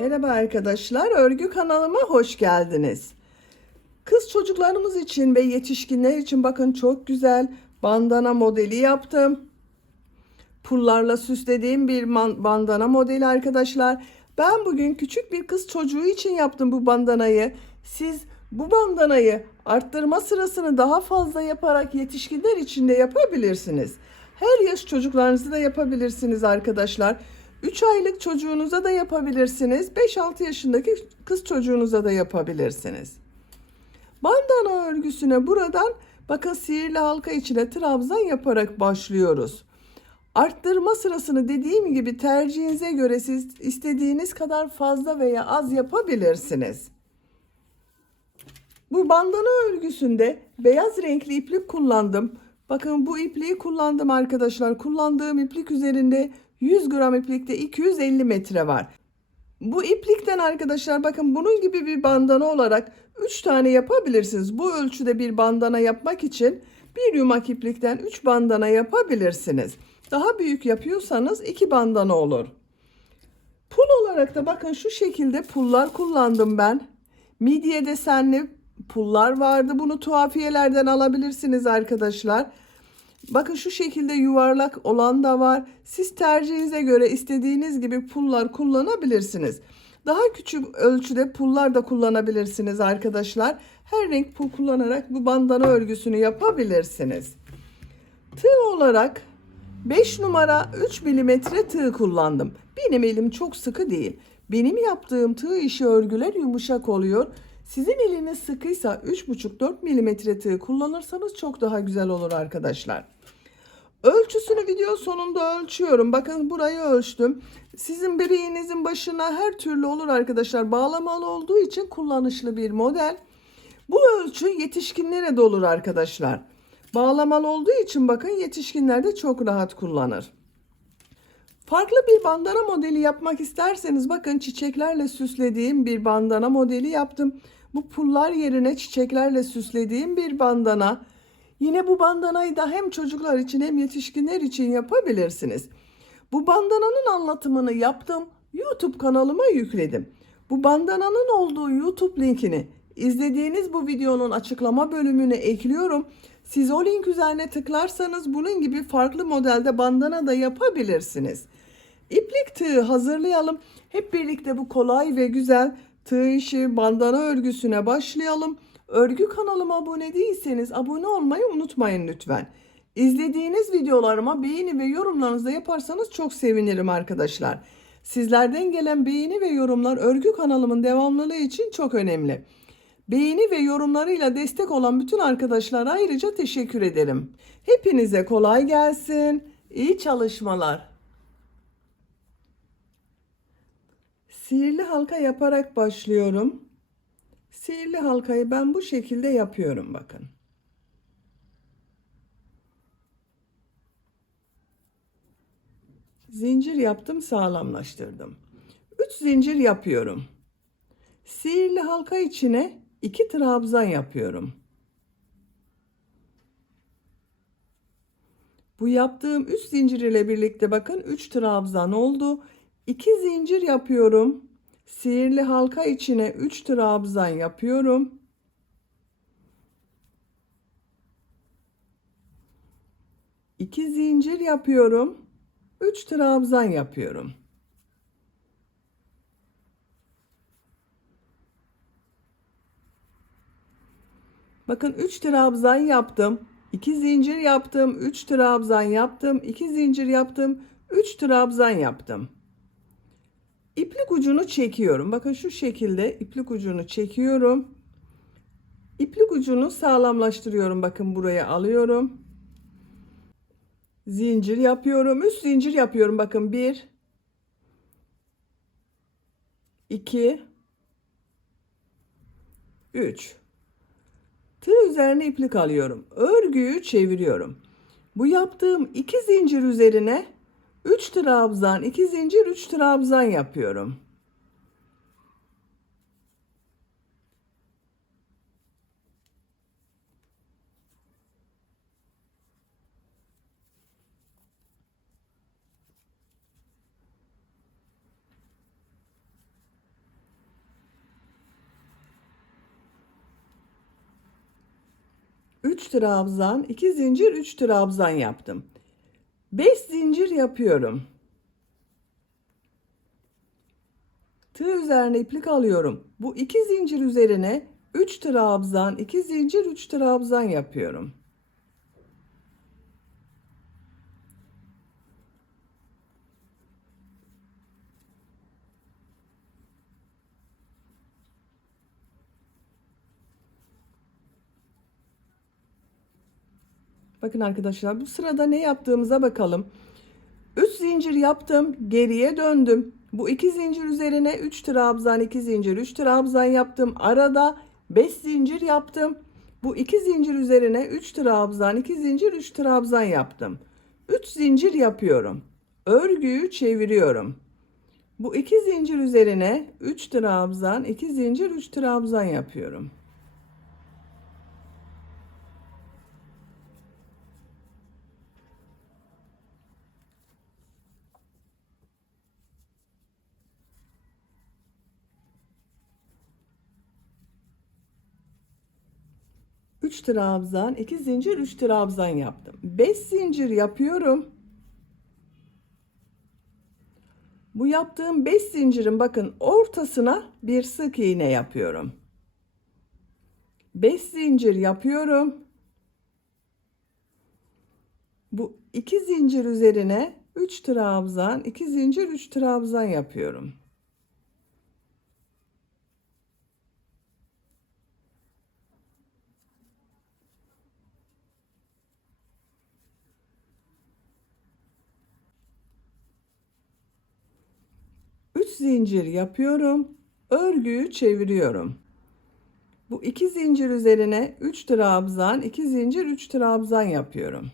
Merhaba arkadaşlar, örgü kanalıma hoş geldiniz. Kız çocuklarımız için ve yetişkinler için bakın çok güzel bandana modeli yaptım. Pullarla süslediğim bir bandana modeli arkadaşlar. Ben bugün küçük bir kız çocuğu için yaptım bu bandanayı. Siz bu bandanayı arttırma sırasını daha fazla yaparak yetişkinler için de yapabilirsiniz. Her yaş çocuklarınızı da yapabilirsiniz arkadaşlar. 3 aylık çocuğunuza da yapabilirsiniz. 5-6 yaşındaki kız çocuğunuza da yapabilirsiniz. Bandana örgüsüne buradan bakın sihirli halka içine trabzan yaparak başlıyoruz. Arttırma sırasını dediğim gibi tercihinize göre siz istediğiniz kadar fazla veya az yapabilirsiniz. Bu bandana örgüsünde beyaz renkli iplik kullandım. Bakın bu ipliği kullandım arkadaşlar. Kullandığım iplik üzerinde 100 gram iplikte 250 metre var. Bu iplikten arkadaşlar bakın bunun gibi bir bandana olarak 3 tane yapabilirsiniz. Bu ölçüde bir bandana yapmak için bir yumak iplikten 3 bandana yapabilirsiniz. Daha büyük yapıyorsanız 2 bandana olur. Pul olarak da bakın şu şekilde pullar kullandım ben. Midye desenli pullar vardı. Bunu tuhafiyelerden alabilirsiniz arkadaşlar. Bakın şu şekilde yuvarlak olan da var. Siz tercihinize göre istediğiniz gibi pullar kullanabilirsiniz. Daha küçük ölçüde pullar da kullanabilirsiniz arkadaşlar. Her renk pul kullanarak bu bandana örgüsünü yapabilirsiniz. Tığ olarak 5 numara 3 milimetre tığ kullandım. Benim elim çok sıkı değil. Benim yaptığım tığ işi örgüler yumuşak oluyor. Sizin eliniz sıkıysa 3,5-4 milimetre tığ kullanırsanız çok daha güzel olur arkadaşlar. Ölçüsünü video sonunda ölçüyorum. Bakın burayı ölçtüm. Sizin bebeğinizin başına her türlü olur arkadaşlar. Bağlamalı olduğu için kullanışlı bir model. Bu ölçü yetişkinlere de olur arkadaşlar. Bağlamalı olduğu için bakın yetişkinler de çok rahat kullanır. Farklı bir bandana modeli yapmak isterseniz bakın çiçeklerle süslediğim bir bandana modeli yaptım. Bu pullar yerine çiçeklerle süslediğim bir bandana. Yine bu bandanayı da hem çocuklar için hem yetişkinler için yapabilirsiniz. Bu bandananın anlatımını yaptım. YouTube kanalıma yükledim. Bu bandananın olduğu YouTube linkini izlediğiniz bu videonun açıklama bölümüne ekliyorum. Siz o link üzerine tıklarsanız bunun gibi farklı modelde bandana da yapabilirsiniz. İplik tığı hazırlayalım. Hep birlikte bu kolay ve güzel tığ işi bandana örgüsüne başlayalım. Örgü kanalıma abone değilseniz abone olmayı unutmayın lütfen. İzlediğiniz videolarıma beğeni ve yorumlarınızı da yaparsanız çok sevinirim arkadaşlar. Sizlerden gelen beğeni ve yorumlar örgü kanalımın devamlılığı için çok önemli. Beğeni ve yorumlarıyla destek olan bütün arkadaşlara ayrıca teşekkür ederim. Hepinize kolay gelsin. İyi çalışmalar. Sihirli halka yaparak başlıyorum. Sihirli halkayı ben bu şekilde yapıyorum bakın. Zincir yaptım, sağlamlaştırdım. 3 zincir yapıyorum. Sihirli halka içine 2 trabzan yapıyorum. Bu yaptığım 3 zincir ile birlikte bakın 3 trabzan oldu. 2 zincir yapıyorum. Sihirli halka içine 3 trabzan yapıyorum. 2 zincir yapıyorum. 3 trabzan yapıyorum. Bakın 3 trabzan yaptım. 2 zincir yaptım. 3 trabzan yaptım. 2 zincir yaptım. 3 trabzan yaptım. İplik ucunu çekiyorum. Bakın şu şekilde iplik ucunu çekiyorum. İplik ucunu sağlamlaştırıyorum. Bakın buraya alıyorum. Zincir yapıyorum. 3 zincir yapıyorum. Bakın 1 2 3. Tığ üzerine iplik alıyorum. Örgüyü çeviriyorum. Bu yaptığım 2 zincir üzerine 3 trabzan, 2 zincir, 3 trabzan yapıyorum. 3 trabzan, 2 zincir, 3 trabzan yaptım. 5 zincir yapıyorum. Tığ üzerine iplik alıyorum. Bu 2 zincir üzerine 3 trabzan, 2 zincir, 3 trabzan yapıyorum. Bakın arkadaşlar, bu sırada ne yaptığımıza bakalım. 3 zincir yaptım, geriye döndüm. Bu 2 zincir üzerine 3 trabzan, 2 zincir, 3 trabzan yaptım. Arada 5 zincir yaptım. Bu 2 zincir üzerine 3 trabzan, 2 zincir, 3 trabzan yaptım. 3 zincir yapıyorum. Örgüyü çeviriyorum. Bu 2 zincir üzerine 3 trabzan, 2 zincir, 3 trabzan yapıyorum. 3 trabzan, 2 zincir, 3 trabzan yaptım. 5 zincir yapıyorum. Bu yaptığım 5 zincirin bakın ortasına bir sık iğne yapıyorum. 5 zincir yapıyorum. Bu 2 zincir üzerine 3 trabzan, 2 zincir, 3 trabzan yapıyorum. 3 zincir yapıyorum. Örgüyü çeviriyorum. Bu 2 zincir üzerine 3 trabzan, 2 zincir, 3 trabzan yapıyorum.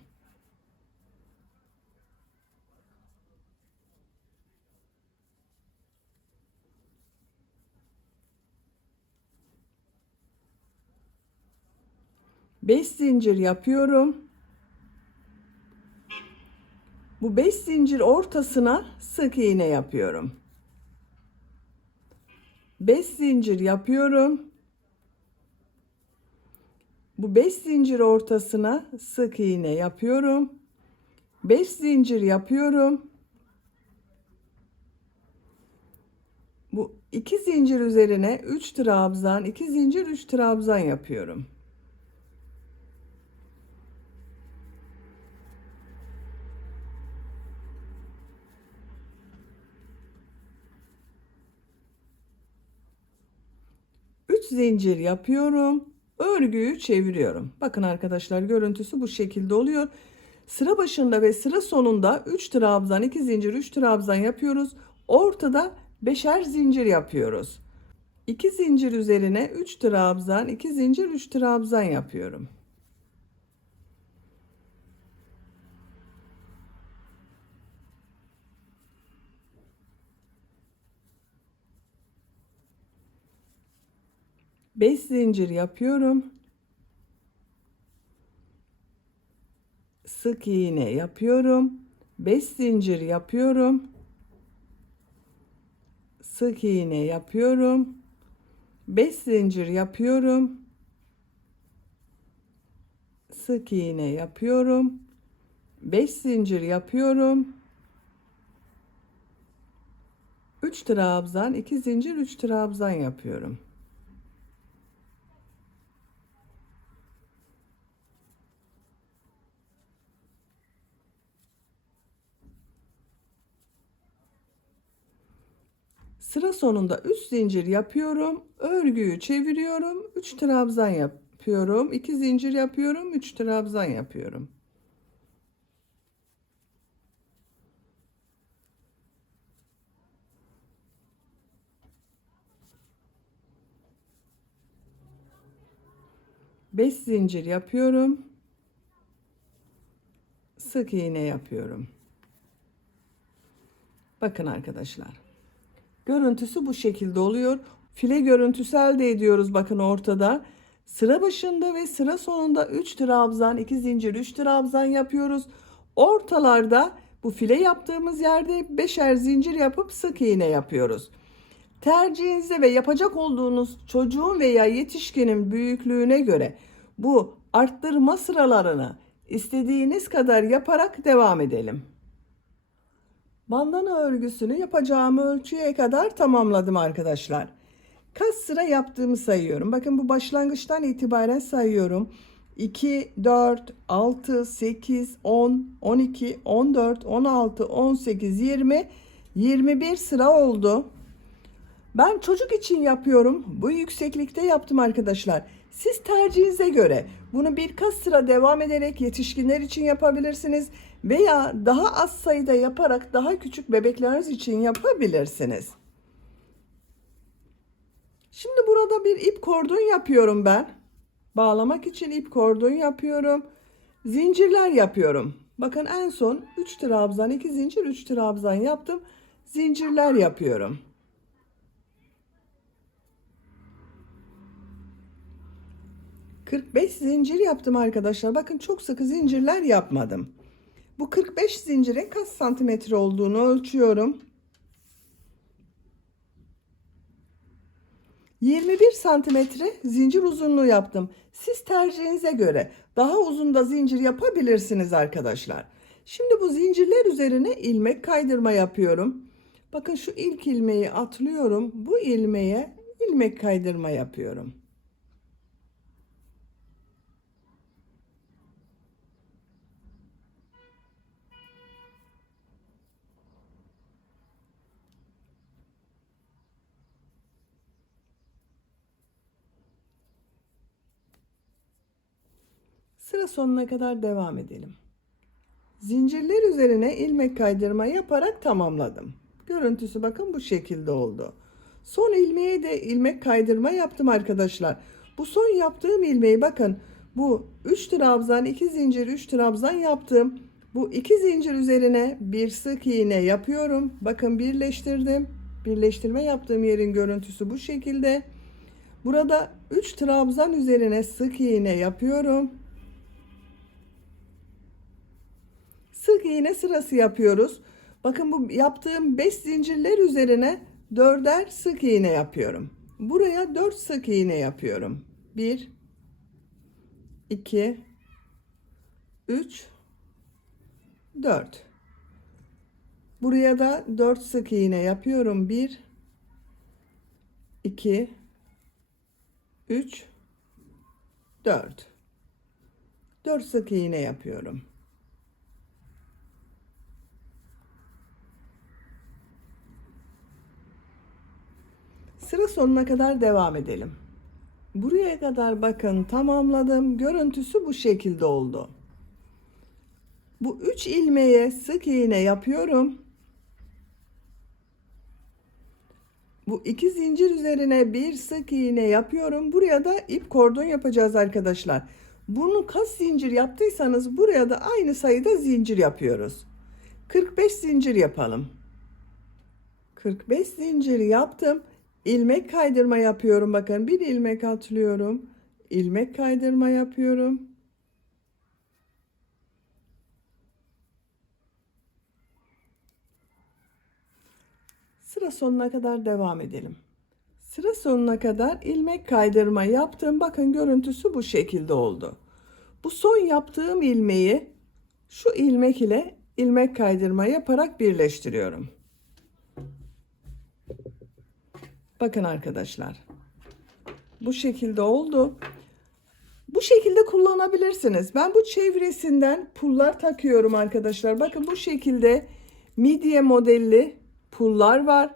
Beş zincir yapıyorum. Bu 5 zincir ortasına sık iğne yapıyorum. 5 zincir yapıyorum. Bu 5 zincir ortasına sık iğne yapıyorum. 5 zincir yapıyorum. Bu 2 zincir üzerine 3 trabzan, 2 zincir, 3 trabzan yapıyorum. Üç zincir yapıyorum. Örgüyü çeviriyorum. Bakın arkadaşlar, görüntüsü bu şekilde oluyor. Sıra başında ve sıra sonunda 3 trabzan, 2 zincir, 3 trabzan yapıyoruz. Ortada beşer zincir yapıyoruz. 2 zincir üzerine 3 trabzan, 2 zincir, 3 trabzan yapıyorum. Beş zincir yapıyorum. Sık iğne yapıyorum. 5 zincir yapıyorum. Sık iğne yapıyorum. 5 zincir yapıyorum. Sık iğne yapıyorum. 5 zincir yapıyorum. 3 trabzan, 2 zincir, 3 trabzan yapıyorum. Sıra sonunda 3 zincir yapıyorum. Örgüyü çeviriyorum. 3 trabzan yapıyorum. 2 zincir yapıyorum. 3 trabzan yapıyorum. Beş zincir yapıyorum. Sık iğne yapıyorum. Bakın arkadaşlar. Görüntüsü bu şekilde oluyor. File görüntüsü elde ediyoruz bakın ortada. Sıra başında ve sıra sonunda 3 trabzan, 2 zincir, 3 trabzan yapıyoruz. Ortalarda bu file yaptığımız yerde beşer zincir yapıp sık iğne yapıyoruz. Tercihinize ve yapacak olduğunuz çocuğun veya yetişkinin büyüklüğüne göre bu arttırma sıralarını istediğiniz kadar yaparak devam edelim. Bandana örgüsünü yapacağım ölçüye kadar tamamladım arkadaşlar. Kaç sıra yaptığımı sayıyorum. Bakın bu başlangıçtan itibaren sayıyorum. 2, 4, 6, 8, 10, 12, 14, 16, 18, 20, 21 sıra oldu. Ben çocuk için yapıyorum. Bu yükseklikte yaptım arkadaşlar. Siz tercihinize göre bunu birkaç sıra devam ederek yetişkinler için yapabilirsiniz veya daha az sayıda yaparak daha küçük bebekleriniz için yapabilirsiniz. Şimdi burada bir ip kordon yapıyorum ben. Bağlamak için ip kordon yapıyorum. Zincirler yapıyorum. Bakın en son 3 trabzan, 2 zincir, 3 trabzan yaptım. Zincirler yapıyorum. ...45 zincir yaptım arkadaşlar. Bakın çok sıkı zincirler yapmadım. Bu 45 zincirin kaç santimetre olduğunu ölçüyorum. 21 santimetre zincir uzunluğu yaptım. Siz tercihinize göre daha uzun da zincir yapabilirsiniz arkadaşlar. Şimdi bu zincirler üzerine ilmek kaydırma yapıyorum. Bakın şu ilk ilmeği atlıyorum. Bu ilmeğe ilmek kaydırma yapıyorum. Sıra sonuna kadar devam edelim. Zincirler üzerine ilmek kaydırma yaparak tamamladım. Görüntüsü bakın bu şekilde oldu. Son ilmeğe de ilmek kaydırma yaptım arkadaşlar. Bu son yaptığım ilmeği bakın bu 3 trabzan 2 zincir 3 trabzan yaptım. Bu 2 zincir üzerine bir sık iğne yapıyorum. Bakın birleştirdim. Birleştirme yaptığım yerin görüntüsü bu şekilde. Burada 3 trabzan üzerine sık iğne yapıyorum. Sık iğne sırası yapıyoruz. Bakın bu yaptığım 5 zincirler üzerine 4'er sık iğne yapıyorum. Buraya 4 sık iğne yapıyorum. 1 2 3 4. Buraya da 4 sık iğne yapıyorum. 1 2 3 4. 4 sık iğne yapıyorum. Sıra sonuna kadar devam edelim. Buraya kadar bakın tamamladım. Görüntüsü bu şekilde oldu. Bu 3 ilmeğe sık iğne yapıyorum. Bu 2 zincir üzerine bir sık iğne yapıyorum. Buraya da ip kordon yapacağız arkadaşlar. Bunu kaç zincir yaptıysanız buraya da aynı sayıda zincir yapıyoruz. 45 zincir yapalım. 45 zincir yaptım. İlmek kaydırma yapıyorum. Bakın bir ilmek atlıyorum. İlmek kaydırma yapıyorum. Sıra sonuna kadar devam edelim. Sıra sonuna kadar ilmek kaydırma yaptım. Bakın görüntüsü bu şekilde oldu. Bu son yaptığım ilmeği şu ilmek ile ilmek kaydırma yaparak birleştiriyorum. Bakın arkadaşlar. Bu şekilde oldu. Bu şekilde kullanabilirsiniz. Ben bu çevresinden pullar takıyorum arkadaşlar. Bakın bu şekilde midye modelli pullar var.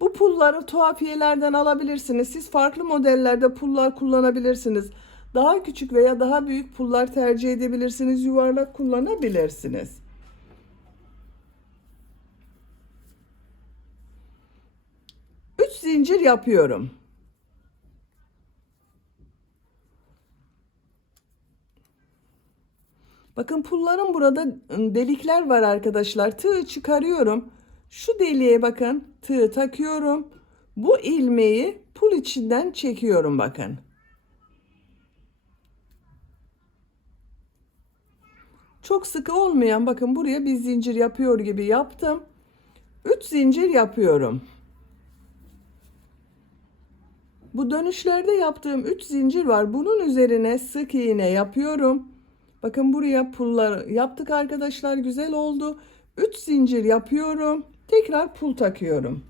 Bu pulları tuhafiyelerden alabilirsiniz. Siz farklı modellerde pullar kullanabilirsiniz. Daha küçük veya daha büyük pullar tercih edebilirsiniz. Yuvarlak kullanabilirsiniz. Üç zincir yapıyorum. Bakın pulların burada delikler var arkadaşlar. Tığı çıkarıyorum. Şu deliğe bakın tığı takıyorum. Bu ilmeği pul içinden çekiyorum bakın. Çok sıkı olmayan bakın buraya bir zincir yapıyor gibi yaptım. 3 zincir yapıyorum. Bu dönüşlerde yaptığım 3 zincir var. Bunun üzerine sık iğne yapıyorum. Bakın buraya pullar yaptık arkadaşlar. Güzel oldu. 3 zincir yapıyorum. Tekrar pul takıyorum.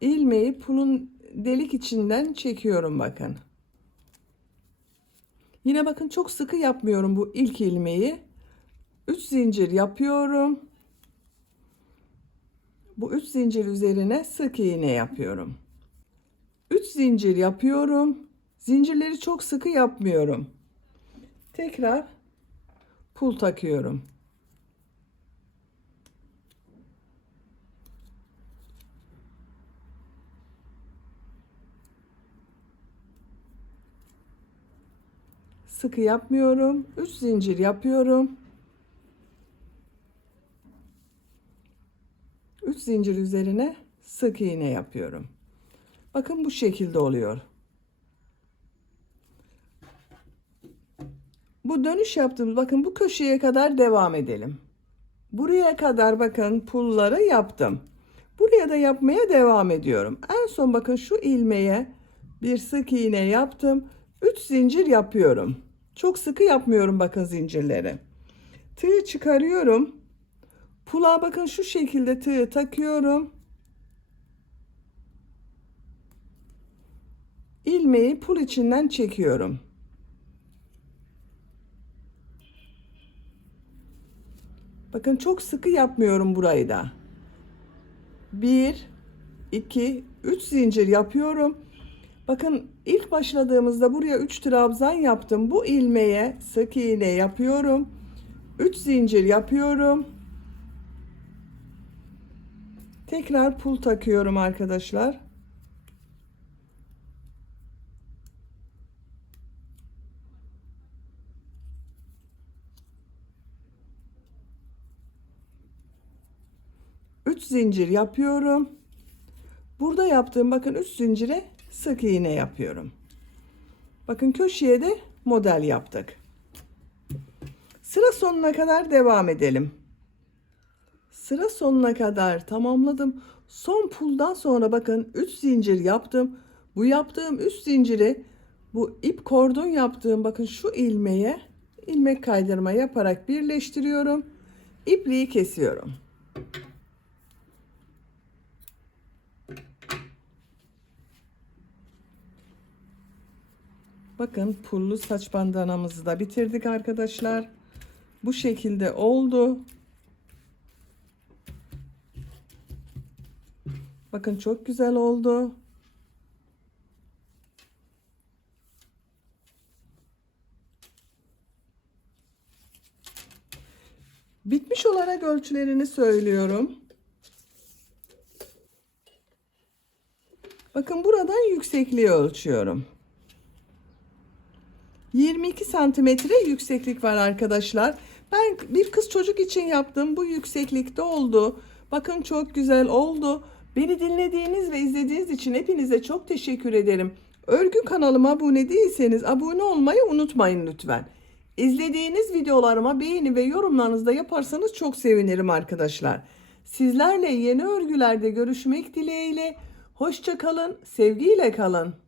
İlmeği pulun delik içinden çekiyorum bakın. Yine bakın çok sıkı yapmıyorum bu ilk ilmeği. 3 zincir yapıyorum. Bu 3 zincir üzerine sık iğne yapıyorum. 3 zincir yapıyorum. Zincirleri çok sıkı yapmıyorum. Tekrar pul takıyorum. Sıkı yapmıyorum. 3 zincir yapıyorum. 3 zincir üzerine sık iğne yapıyorum. Bakın bu şekilde oluyor. Bu dönüş yaptığımız bakın bu köşeye kadar devam edelim. Buraya kadar bakın pulları yaptım. Buraya da yapmaya devam ediyorum. En son bakın şu ilmeğe bir sık iğne yaptım. 3 zincir yapıyorum. Çok sıkı yapmıyorum bakın zincirleri. Tığı çıkarıyorum. Pula bakın şu şekilde tığı takıyorum. İlmeği pul içinden çekiyorum. Bakın çok sıkı yapmıyorum burayı da. 1 2 3 zincir yapıyorum. Bakın ilk başladığımızda buraya 3 trabzan yaptım. Bu ilmeğe sık iğne yapıyorum. 3 zincir yapıyorum. Tekrar pul takıyorum arkadaşlar. Üç zincir yapıyorum. Burada yaptığım bakın 3 zincire sık iğne yapıyorum. Bakın köşeye de model yaptık. Sıra sonuna kadar devam edelim. Sıra sonuna kadar tamamladım. Son puldan sonra bakın 3 zincir yaptım. Bu yaptığım 3 zinciri bu ip kordon yaptığım bakın şu ilmeğe ilmek kaydırma yaparak birleştiriyorum. İpliği kesiyorum. Bakın pullu saç bandanamızı da bitirdik arkadaşlar. Bu şekilde oldu. Bakın çok güzel oldu. Bitmiş olarak ölçülerini söylüyorum. Bakın buradan yüksekliği ölçüyorum. 22 santimetre yükseklik var arkadaşlar. Ben bir kız çocuk için yaptım. Bu yükseklikte oldu. Bakın çok güzel oldu. Beni dinlediğiniz ve izlediğiniz için hepinize çok teşekkür ederim. Örgü kanalıma abone değilseniz abone olmayı unutmayın lütfen. İzlediğiniz videolarıma beğeni ve yorumlarınızı da yaparsanız çok sevinirim arkadaşlar. Sizlerle yeni örgülerde görüşmek dileğiyle. Hoşça kalın, sevgiyle kalın.